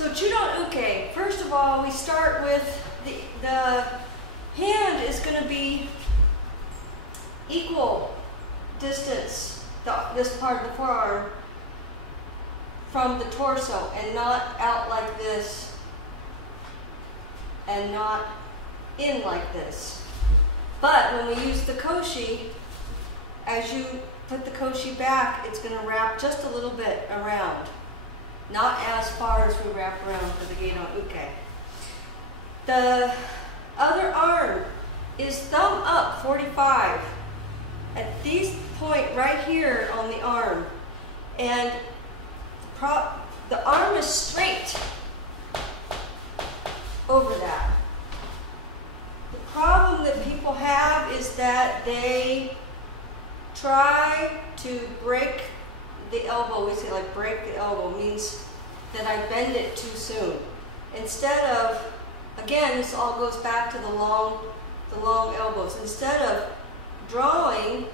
So Chudan Uke, first of all, we start with the hand is going to be equal distance, this part of the forearm, from the torso, and not out like this, and not in like this. But when we use the koshi, as you put the koshi back, it's going to wrap just a little bit around. Not as far as we wrap around for the Chudan Uke. The other arm is thumb up 45 at this point right here on the arm. And the arm is straight over that. The problem that people have is that they try to break the elbow. We say like break the elbow means that I bend it too soon. Instead of, again, this all goes back to the long elbows. Instead of drawing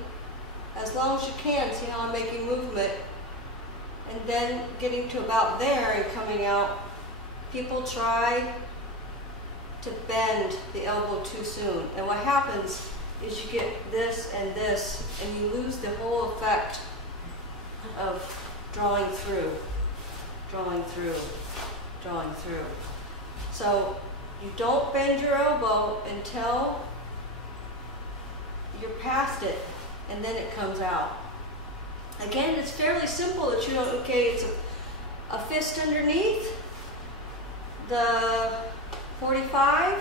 as long as you can, see how I'm making movement, and then getting to about there and coming out, people try to bend the elbow too soon. And what happens is you get this, and you lose the whole effect of drawing through, drawing through, drawing through. So you don't bend your elbow until you're past it, and then it comes out. Again, it's fairly simple at Chudan Uke. It's a fist underneath the 45.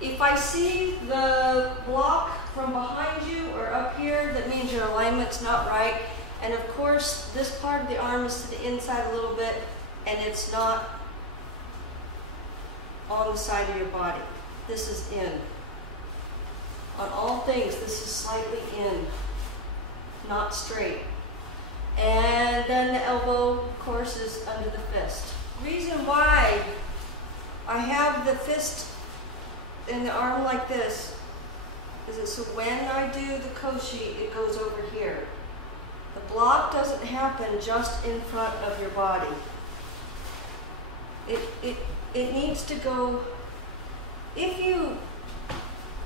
If I see the block from behind you or up here, that means your alignment's not right. And of course, this part of the arm is to the inside a little bit, and it's not on the side of your body. This is in. On all things, this is slightly in, not straight. And then the elbow, of course, is under the fist. Reason why I have the fist in the arm like this is that so when I do the koshi, it goes over here. The block doesn't happen just in front of your body. It needs to go, if you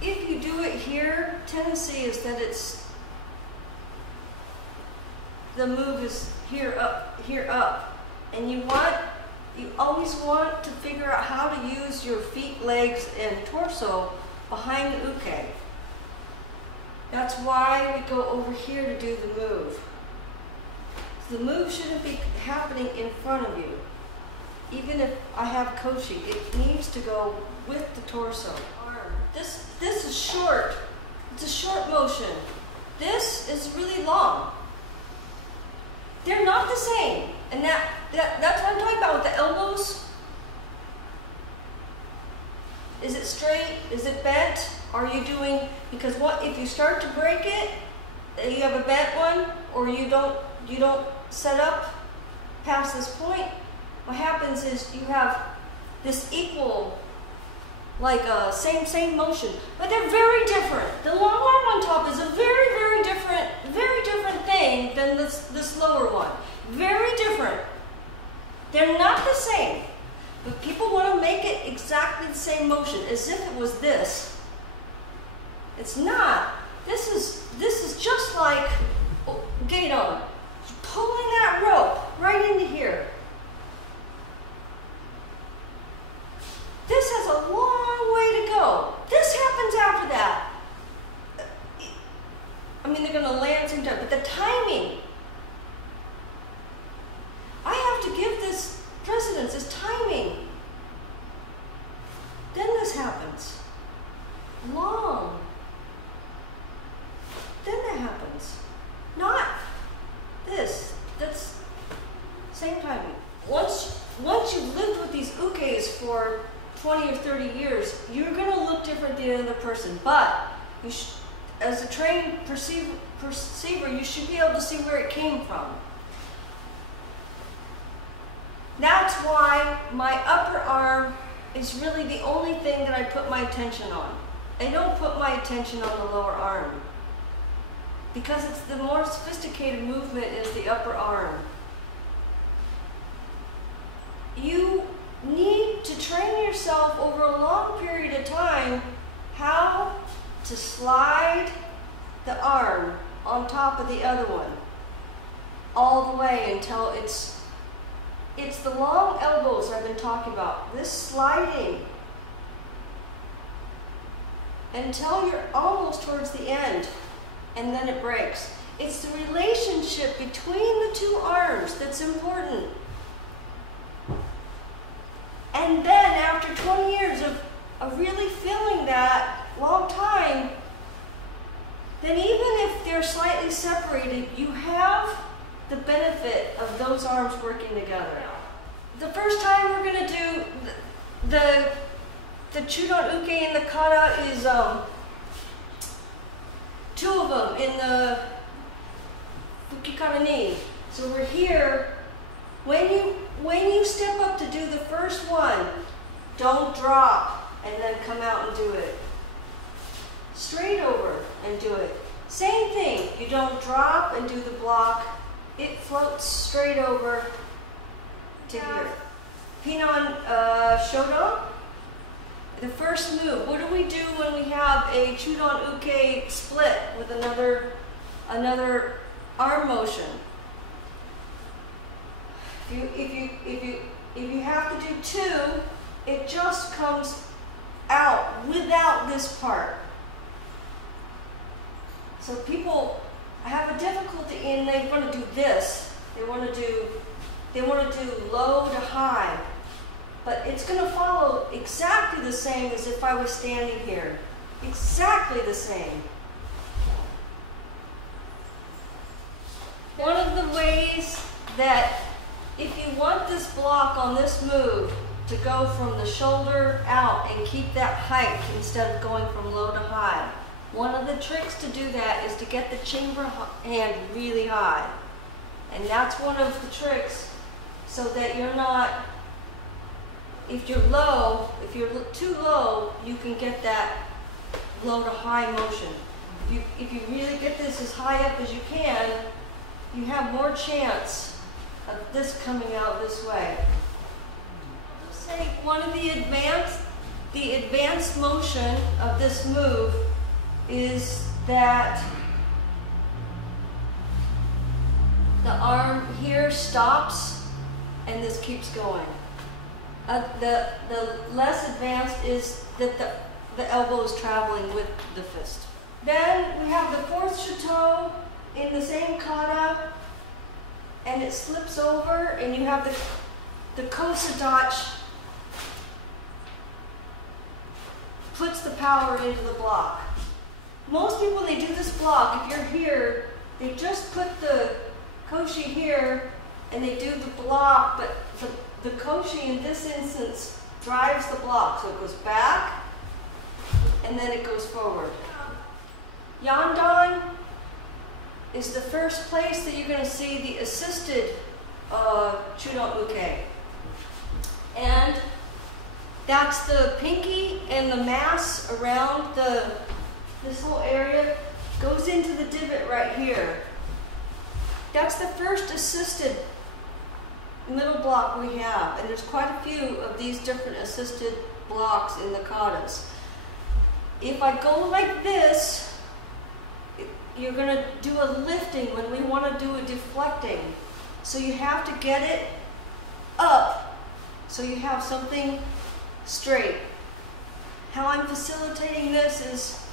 do it here, tendency is that the move is here up, and you always want to figure out how to use your feet, legs, and torso behind the uke. That's why we go over here to do the move. The move shouldn't be happening in front of you. Even if I have koshi, it needs to go with the torso. This is short. It's a short motion. This is really long. They're not the same. And that's what I'm talking about with the elbows. Is it straight? Is it bent? Are you doing, because what if you start to break it, you have a bent one, or you don't set up past this point, what happens is you have this equal, like same motion, but they're very different. The long arm on top is a very different thing than this lower one. Very different. They're not the same, but people want to make it exactly the same motion, as if it was this. It's not. This is just like Chudan, pulling that rope right into here. This has a long way to go. This happens after that. I mean, they're going to land same time, but the timing, I have to give this precedence, this timing. Then this happens. Long. Then that happens. Not this. That's same timing. Once you've lived with these ukes for 20 or 30 years, you're going to look different than the other person. But you as a trained perceiver, you should be able to see where it came from. That's why my upper arm is really the only thing that I put my attention on. I don't put my attention on the lower arm, because it's the more sophisticated movement is the upper arm. You over a long period of time how to slide the arm on top of the other one all the way until it's the long elbows I've been talking about. This sliding until you're almost towards the end, and then it breaks. It's the relationship between the two arms that's important. And then after 20 years of really feeling that long time, then even if they're slightly separated, you have the benefit of those arms working together. The first time we're going to do the Chudan Uke and the kata is two of them in the Fukikara ni. So we're here. When you step up to do the first one, don't drop and then come out and do it. Straight over and do it. Same thing. You don't drop and do the block. It floats straight over to here. Pinan Shodan. The first move. What do we do when we have a Chudan Uke split with another arm motion? If you have to do two, it just comes out without this part. So people have a difficulty in they want to do this. They want to do low to high. But it's going to follow exactly the same as if I was standing here. Exactly the same. One of the ways that if you want this block on this move to go from the shoulder out and keep that height instead of going from low to high, one of the tricks to do that is to get the chamber hand really high. And that's one of the tricks so that you're not, if you're too low, you can get that low to high motion. If you really get this as high up as you can, you have more chance of this coming out this way. I'll say one of the advanced motion of this move is that the arm here stops and this keeps going. The less advanced is that the elbow is traveling with the fist. Then we have the fourth chateau in the same kata, and it slips over, and you have the kosadach puts the power into the block. Most people, when they do this block, if you're here, they just put the koshi here, and they do the block, but the koshi in this instance drives the block, so it goes back, and then it goes forward. Yondan is the first place that you're going to see the assisted Chudan Uke. And that's the pinky and the mass around this whole area goes into the divot right here. That's the first assisted middle block we have, and there's quite a few of these different assisted blocks in the katas. If I go like this, you're going to do a lifting when we want to do a deflecting. So you have to get it up so you have something straight. How I'm facilitating this is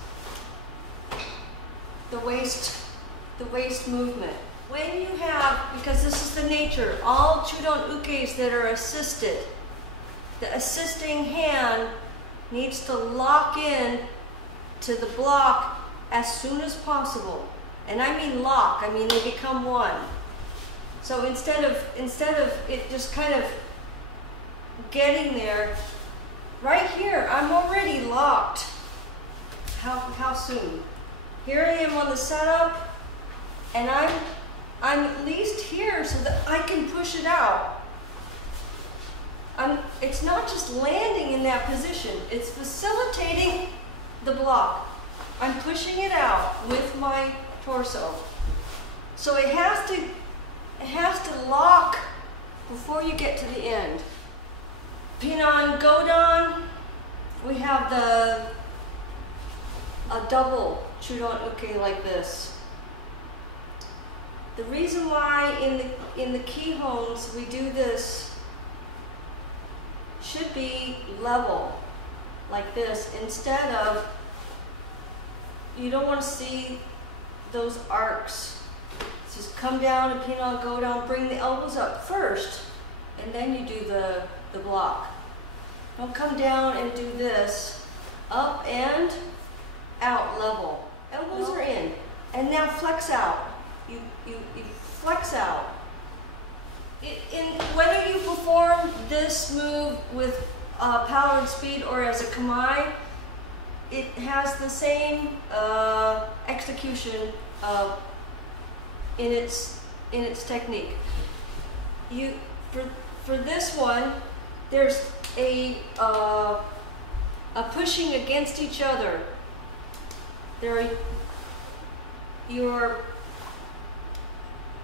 the waist movement. When you have, because this is the nature, all Chudan Ukes that are assisted, the assisting hand needs to lock in to the block as soon as possible. And I mean lock, I mean they become one. So instead of it just kind of getting there, right here, I'm already locked. How soon? Here I am on the setup, and I'm at least here so that I can push it out. It's not just landing in that position, it's facilitating the block. I'm pushing it out with my torso. So it has to lock before you get to the end. Pinan Godan we have a double Chudan Uke like this. The reason why in the Kihons we do this should be level like this, instead of, you don't want to see those arcs. Just come down and Pinan Godan, bring the elbows up first, and then you do the block. Don't come down and do this, up and out level. Elbows are in, and now flex out. You flex out. Whether you perform this move with power and speed or as a kamae, it has the same execution in its technique. For this one, there's a pushing against each other.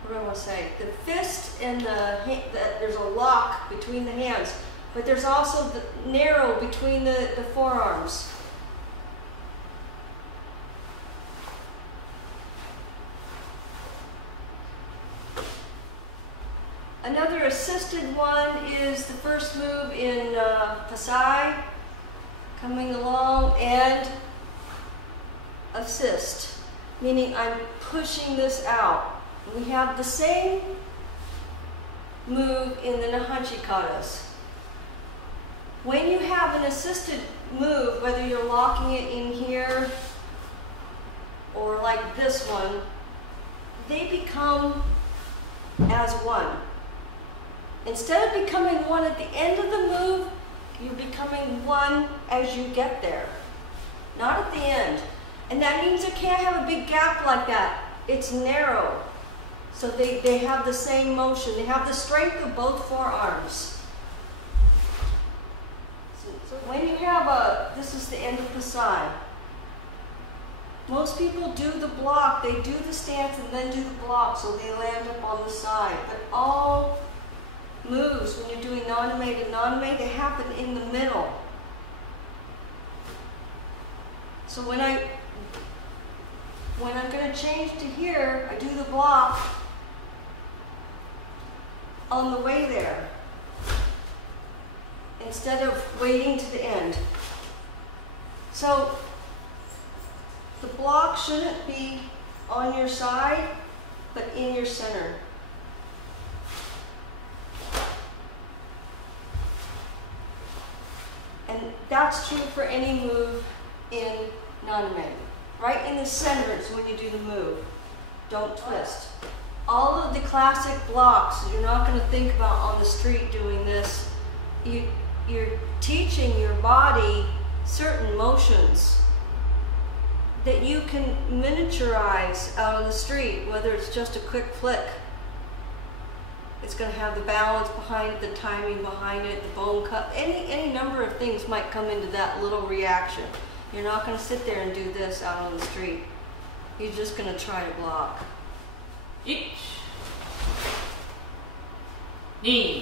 What do I want to say? The fist and there's a lock between the hands, but there's also the narrow between the forearms. Another assisted one is the first move in Pasai, coming along and assist, meaning I'm pushing this out. We have the same move in the Nahanchi katas. When you have an assisted move, whether you're locking it in here or like this one, they become as one. Instead of becoming one at the end of the move, you're becoming one as you get there, not at the end. And that means it can't have a big gap like that. It's narrow. So they have the same motion. They have the strength of both forearms. So when you have this is the end of the side. Most people do the block. They do the stance and then do the block, so they land up on the side. But all moves, when you're doing naname to naname, they happen in the middle. So when I'm going to change to here, I do the block on the way there, instead of waiting to the end. So the block shouldn't be on your side, but in your center. And that's true for any move in naname. Right in the center is when you do the move. Don't twist. All of the classic blocks you're not going to think about on the street doing this. You're teaching your body certain motions that you can miniaturize out on the street, whether it's just a quick flick. It's going to have the balance behind it, the timing behind it, the bone cut. Any number of things might come into that little reaction. You're not going to sit there and do this out on the street. You're just going to try to block. 1、2